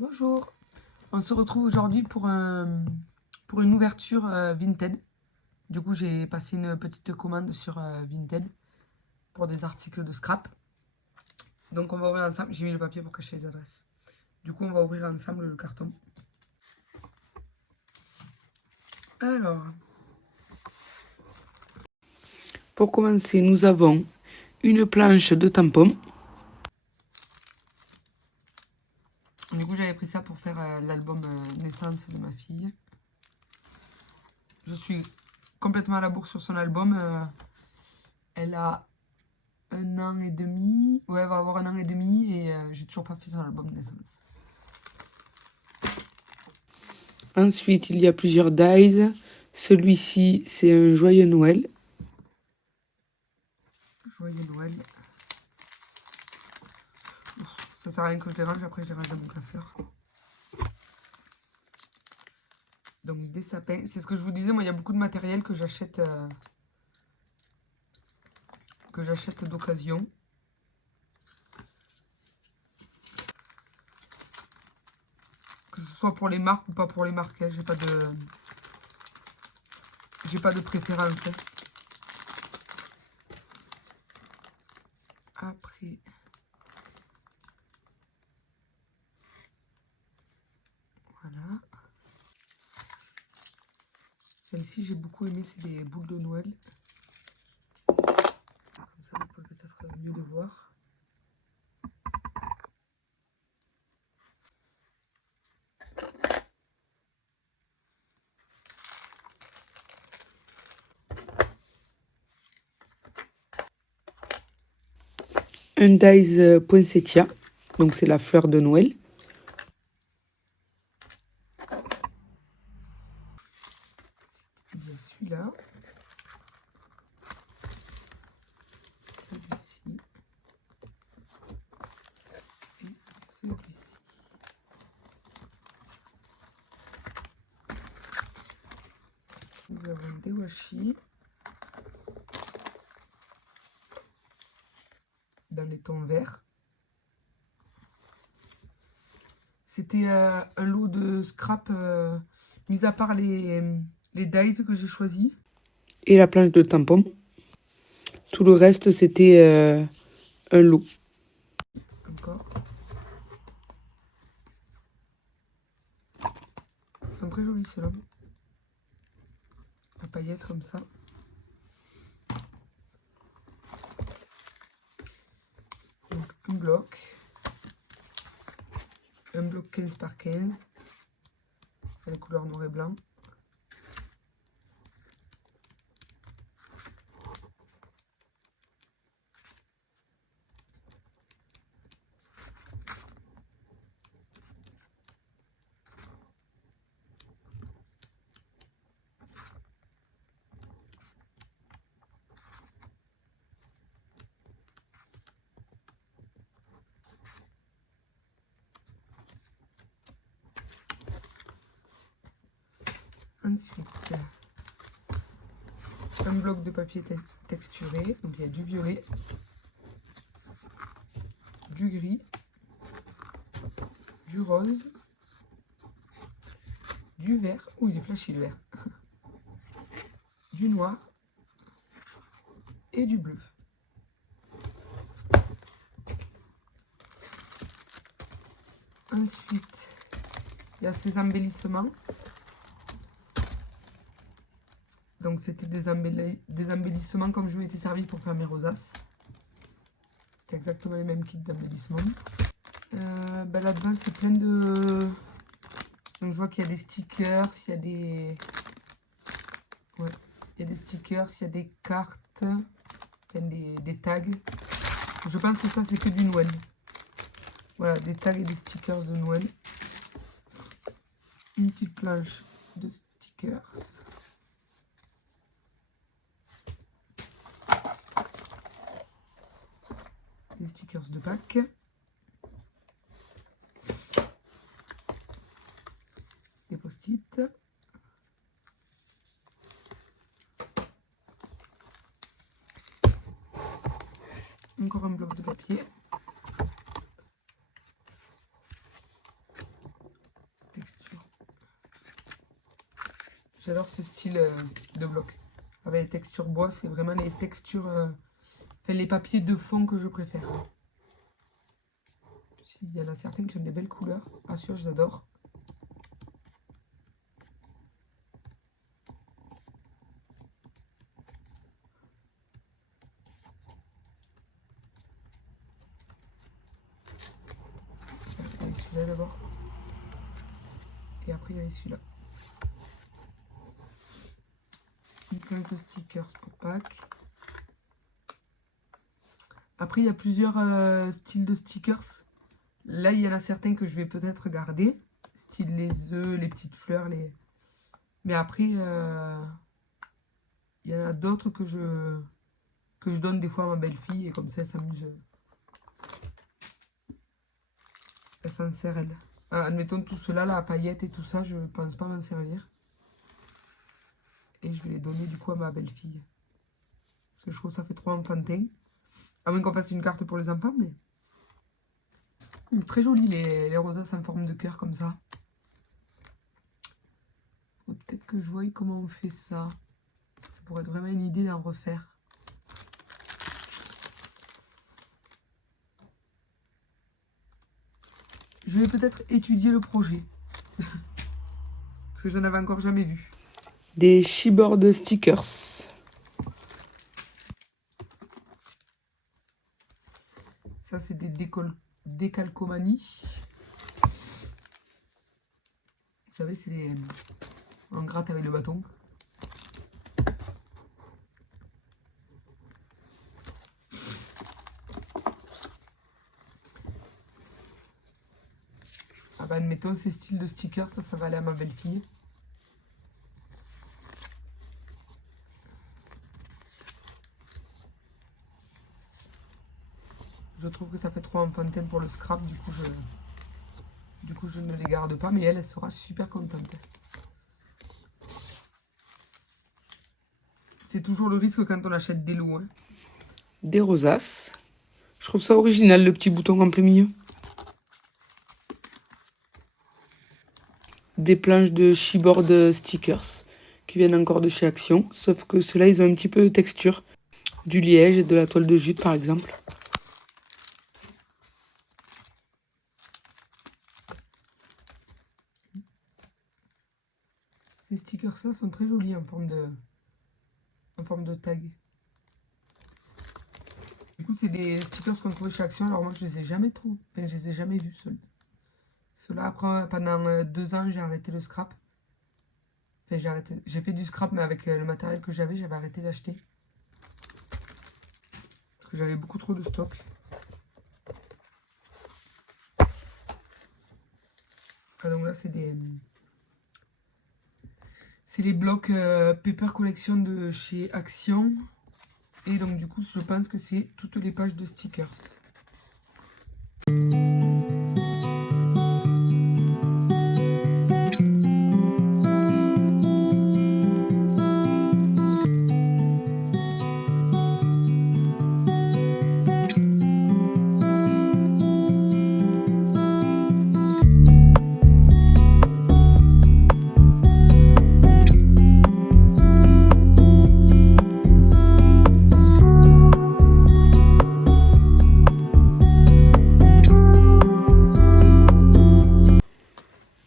Bonjour, on se retrouve aujourd'hui pour une ouverture Vinted. Du coup, j'ai passé une petite commande sur Vinted pour des articles de scrap. Donc, on va ouvrir ensemble. J'ai mis le papier pour cacher les adresses. Du coup, on va ouvrir ensemble le carton. Alors, pour commencer, nous avons une planche de tampons. Du coup, j'avais pris ça pour faire l'album naissance de ma fille. Je suis complètement à la bourre sur son album. Elle a 1 an et demi. Ouais, elle va avoir 1 an et demi et j'ai toujours pas fait son album de naissance. Ensuite, il y a plusieurs dies. Celui-ci, c'est un joyeux Noël. Joyeux Noël. Ça sert à rien que je les range, après je les range dans mon classeur. Donc des sapins. C'est ce que je vous disais, moi il y a beaucoup de matériel que j'achète d'occasion. Que ce soit pour les marques ou pas pour les marques, hein. J'ai pas de préférence. Hein. Après. Voilà. Celle-ci, j'ai beaucoup aimé, c'est des boules de Noël. Comme ça, vous pouvez peut-être mieux les voir. Un dies poinsettia, donc c'est la fleur de Noël. Il y a celui-là. Celui-ci. Et celui-ci. Nous avons des washi. Dans les tons verts. C'était un lot de scrap, mis à part les dies que j'ai choisis. Et la planche de tampon. Tout le reste, c'était un lot. Encore. Ils sont très jolis ceux-là. La paillette comme ça. Donc un bloc. Un bloc 15 par 15. La couleur noir et blanc. Ensuite, un bloc de papier texturé. Donc il y a du violet, du gris, du rose, du vert. Oh, il est flashy le vert. Du noir et du bleu. Ensuite, il y a ces embellissements. Donc c'était des embellissements comme je m'étais servi pour faire mes rosaces. C'est exactement les mêmes kits d'embellissement. Là-dedans c'est plein de... Donc je vois qu'il y a des stickers, il y a des... Ouais, il y a des stickers, il y a des cartes, des tags. Je pense que ça c'est que du Noël. Voilà, des tags et des stickers de Noël. Une petite planche de stickers. Des stickers de Pâques. Des post-it. Encore un bloc de papier. J'adore ce style de bloc. Avec les textures bois, c'est vraiment les textures... enfin, les papiers de fond que je préfère. Il y en a certains qui ont des belles couleurs. Ah, sûr, j'adore. Il y avait celui-là d'abord. Et après, il y avait celui-là. Une planche de stickers pour Pâques. Après, il y a plusieurs styles de stickers. Là, il y en a certains que je vais peut-être garder. Style les œufs, les petites fleurs. Mais après, il y en a d'autres que je donne des fois à ma belle-fille. Et comme ça, elle s'amuse. Elle s'en sert, elle. Admettons, tout cela, là, à paillettes et tout ça, je pense pas m'en servir. Et je vais les donner du coup à ma belle-fille. Parce que je trouve que ça fait trop enfantin. À moins qu'on fasse une carte pour les enfants, mais... Très joli les rosaces en forme de cœur comme ça. Peut-être que je voie comment on fait ça. Ça pourrait être vraiment une idée d'en refaire. Je vais peut-être étudier le projet. Parce que je n'en avais encore jamais vu. Des chipboard stickers. Ça, c'est des décalcomanies. Vous savez, c'est des... On gratte avec le bâton. Ah bah, admettons, ces styles de stickers, ça va aller à ma belle-fille. Je trouve que ça fait trop enfantin pour le scrap, du coup je ne les garde pas, mais elle sera super contente. C'est toujours le risque quand on achète des lots. Hein. Des rosaces. Je trouve ça original, le petit bouton en plein milieu. Des planches de chipboard stickers qui viennent encore de chez Action, sauf que ceux-là, ils ont un petit peu de texture. Du liège et de la toile de jute, par exemple. Ces stickers-là sont très jolis en forme de tag. Du coup, c'est des stickers qu'on trouvait chez Action. Alors moi, je les ai jamais trouvés. Enfin, je les ai jamais vus. Ceux-là, après, pendant 2 ans, j'ai arrêté le scrap. Enfin, j'ai fait du scrap, mais avec le matériel que j'avais arrêté d'acheter. Parce que j'avais beaucoup trop de stock. Ah, donc là, c'est les blocs Paper Collection de chez Action. Et donc du coup, je pense que c'est toutes les pages de stickers.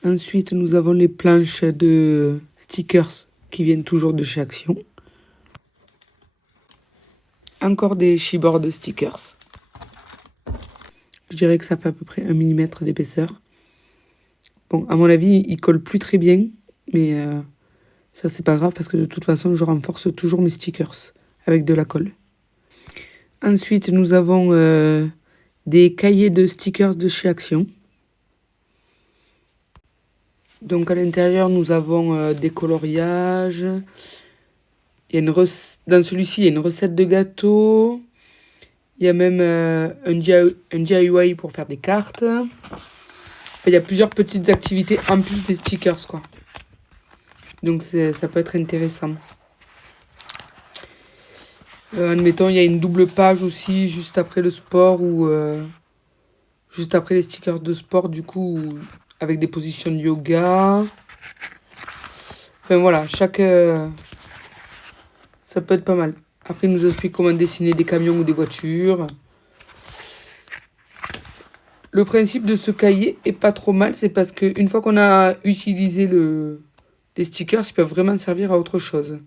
Ensuite, nous avons les planches de stickers qui viennent toujours de chez Action. Encore des chipboard stickers. Je dirais que ça fait à peu près 1 mm d'épaisseur. Bon, à mon avis, ils collent plus très bien, mais ça c'est pas grave parce que de toute façon, je renforce toujours mes stickers avec de la colle. Ensuite, nous avons des cahiers de stickers de chez Action. Donc à l'intérieur, nous avons des coloriages. Dans celui-ci, il y a une recette de gâteau. Il y a même un DIY pour faire des cartes. Enfin, il y a plusieurs petites activités en plus des stickers, quoi. Donc ça peut être intéressant. Admettons, il y a une double page aussi, juste après le sport, ou juste après les stickers de sport, du coup, avec des positions de yoga. Enfin voilà, ça peut être pas mal. Après, il nous explique comment dessiner des camions ou des voitures. Le principe de ce cahier est pas trop mal, c'est parce qu'une fois qu'on a utilisé les stickers, ils peuvent vraiment servir à autre chose.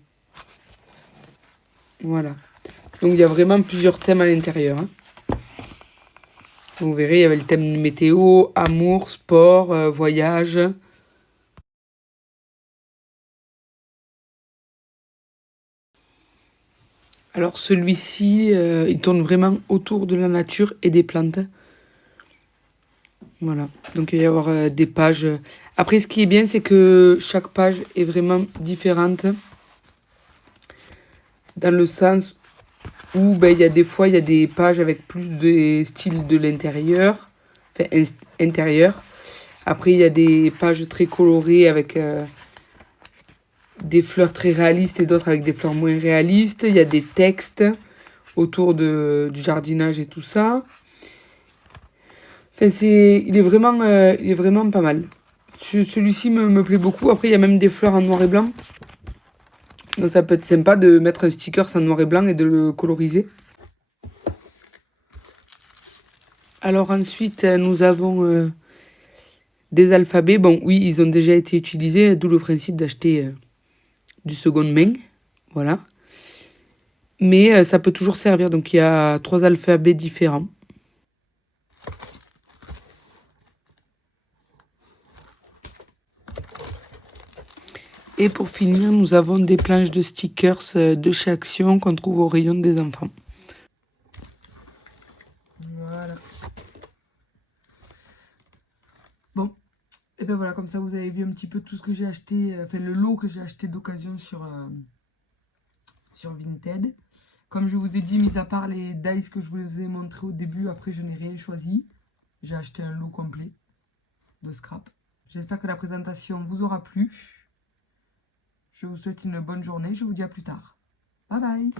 Voilà. Donc il y a vraiment plusieurs thèmes à l'intérieur. Hein. Vous verrez, il y avait le thème météo, amour, sport, voyage. Alors celui-ci, il tourne vraiment autour de la nature et des plantes. Voilà, donc il va y avoir des pages. Après, ce qui est bien, c'est que chaque page est vraiment différente. Dans le sens où ben, il y a des fois, il y a des pages avec plus de style de l'intérieur. Enfin, intérieur. Après, il y a des pages très colorées avec des fleurs très réalistes et d'autres avec des fleurs moins réalistes. Il y a des textes autour du jardinage et tout ça. Enfin, il est vraiment pas mal. Celui-ci me plaît beaucoup. Après, il y a même des fleurs en noir et blanc. Donc ça peut être sympa de mettre un sticker en noir et blanc et de le coloriser. Alors ensuite, nous avons des alphabets. Bon, oui, ils ont déjà été utilisés, d'où le principe d'acheter du seconde main. Voilà. Mais ça peut toujours servir. Donc il y a 3 alphabets différents. Et pour finir, nous avons des planches de stickers de chez Action qu'on trouve au rayon des enfants. Voilà. Bon, et ben voilà, comme ça vous avez vu un petit peu tout ce que j'ai acheté, enfin le lot que j'ai acheté d'occasion sur Vinted. Comme je vous ai dit, mis à part les dice que je vous ai montré au début, après je n'ai rien choisi. J'ai acheté un lot complet de scrap. J'espère que la présentation vous aura plu. Je vous souhaite une bonne journée, je vous dis à plus tard. Bye bye.